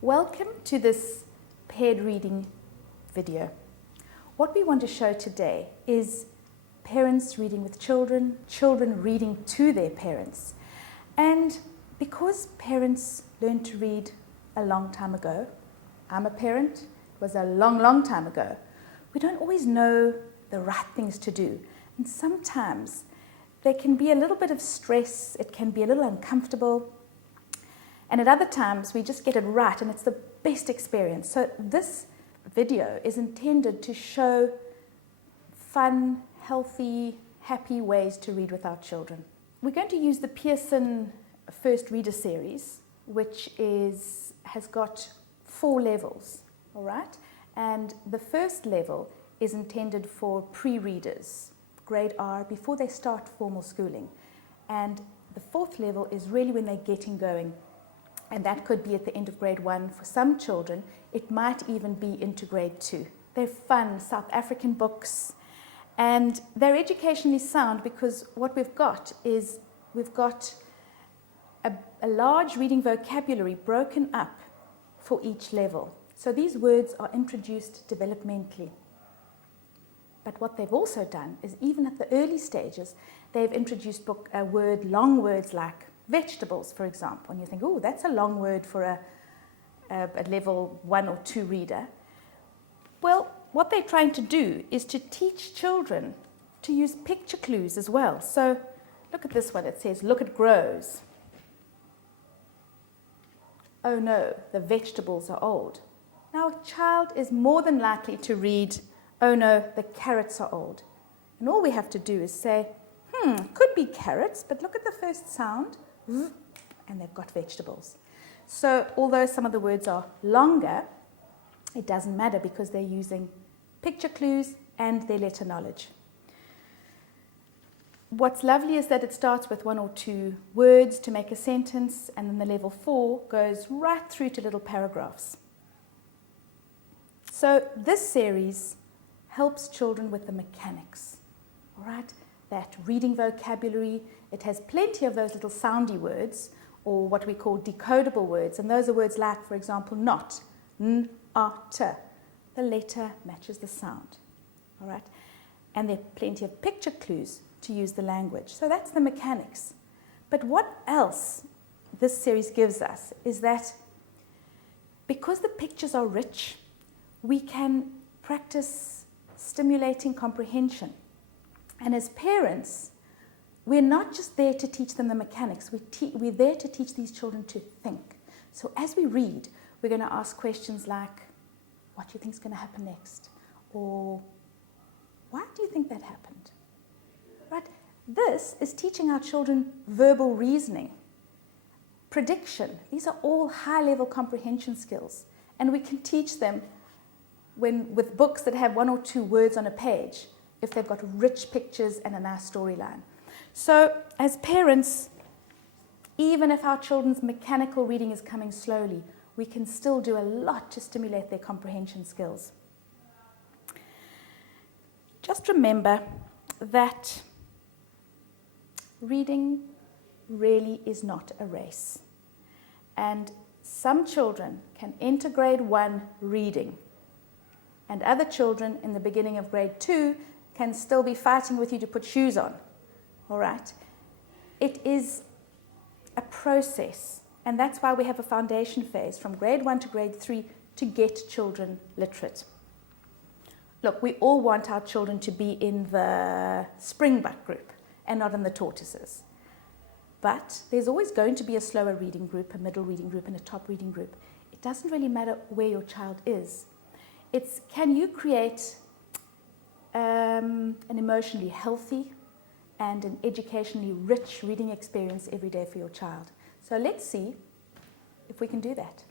Welcome to this paired reading video. What we want to show today is parents reading with children, children reading to their parents. And because parents learned to read a long time ago, I'm a parent, it was a long time ago, we don't always know the right things to do. And sometimes there can be a little bit of stress, it can be a little uncomfortable. And at other times, we just get it right, and it's the best experience. So this video is intended to show fun, healthy, happy ways to read with our children. We're going to use the Pearson First Reader Series, which has got 4 levels, all right? And the first level is intended for pre-readers, grade R, before they start formal schooling. And the 4th level is really when they're getting going. And that could be at the end of grade 1 for some children. It might even be into grade 2. They're fun South African books, and they're educationally sound because what we've got is we've got a large reading vocabulary broken up for each level. So these words are introduced developmentally. But what they've also done is even at the early stages, they've introduced long words like vegetables, for example, and you think, oh, that's a long word for a level 1 or 2 reader. Well, what they're trying to do is to teach children to use picture clues as well. So look at this one. It says, look, it grows. Oh no, the vegetables are old. Now a child is more than likely to read, oh no, the carrots are old. And all we have to do is say, could be carrots, but look at the first sound. And they've got vegetables. So although some of the words are longer, it doesn't matter because they're using picture clues and their letter knowledge. What's lovely is that it starts with 1 or 2 words to make a sentence, and then the level 4 goes right through to little paragraphs. So this series helps children with the mechanics, all right? That reading vocabulary. It has plenty of those little soundy words, or what we call decodable words, and those are words like, for example, not, n, a, t. The letter matches the sound, all right? And there are plenty of picture clues to use the language. So that's the mechanics. But what else this series gives us is that because the pictures are rich, we can practice stimulating comprehension. And as parents, we're not just there to teach them the mechanics, we're there to teach these children to think. So as we read, we're going to ask questions like, what do you think is going to happen next? Or, why do you think that happened? Right? This is teaching our children verbal reasoning, prediction. These are all high-level comprehension skills. And we can teach them with books that have 1 or 2 words on a page, if they've got rich pictures and a nice storyline. So as parents, even if our children's mechanical reading is coming slowly, we can still do a lot to stimulate their comprehension skills. Just remember that reading really is not a race. And some children can enter grade 1 reading, and other children in the beginning of grade 2 can still be fighting with you to put shoes on, all right? It is a process, and that's why we have a foundation phase from grade 1 to grade 3 to get children literate. Look, we all want our children to be in the springbuck group and not in the tortoises. But there's always going to be a slower reading group, a middle reading group, and a top reading group. It doesn't really matter where your child is. It's, can you create an emotionally healthy and an educationally rich reading experience every day for your child? So let's see if we can do that.